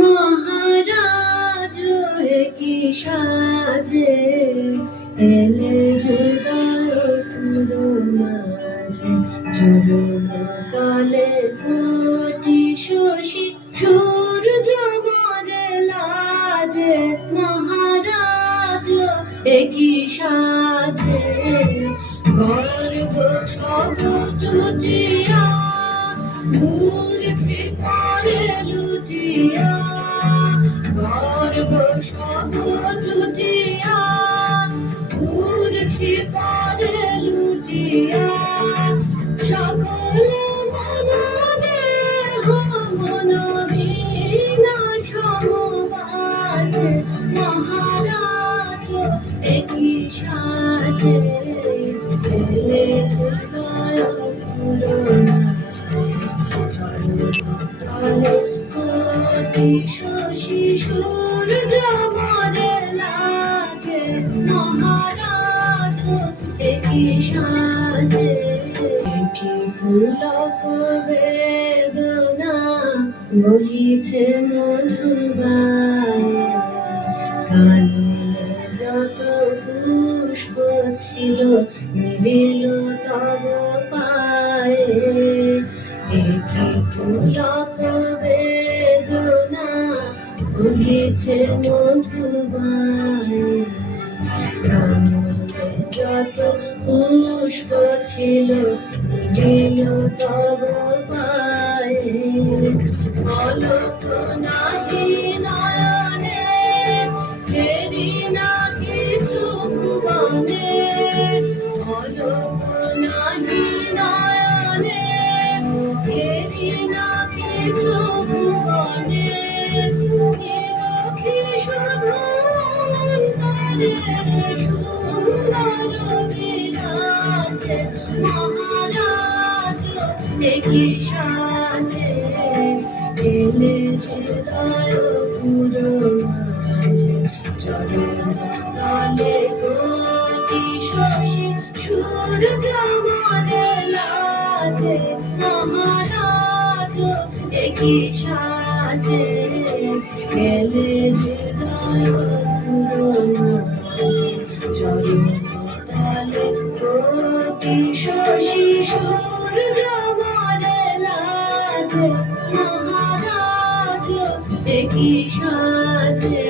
মহারাজ কি সাজে এলে হৃদয় পুরো মাঝে, চরণ তলে কোটি শশী সূর্য মরে লাজে। মহারাজ কি সাজে গর্ব সব জুটিয়া, ঘুরছে পরে লুটিয়া, গর্ব সব জুটিয়া, ঘুরছে পরে লুটিয়া। সকল মন দেহ মন বিনা সমবাজে, মহারাজ কি সাজে এলে হৃদয় পুরো তলে কোটি শশী সূর্য মরে লাজে। মহারাজ কি সাজে কি পুলক বেদনা বহিছে মধুবায়, কাননে যত পুষ্প ছিল মিলিল তব পায়ে। কি পুলক বেদনা বহিছে মধুবায়, কাননে যত পুষ্প ছিল মিলিল তব পায়ে। পলক নাহি নয়নে ফেরি না কিছু ভুবনে, পলক নাহি নয়নে ফেরি না কিছু ভুবনে। নিরখি শুধু অন্তরে সুন্দর বিরাজে, মহারাজ কি সাজে এলে হৃদয় পুরো মাঝে, চরণ তলে কোটি শশী সূর্য মরে লাজে। মহারাজ কি সাজে এলে হৃদয় পুরো মাঝে, চরণ তলে কোটি শশী সূর্য মরে লাজে। মহারাজ কি সাজে।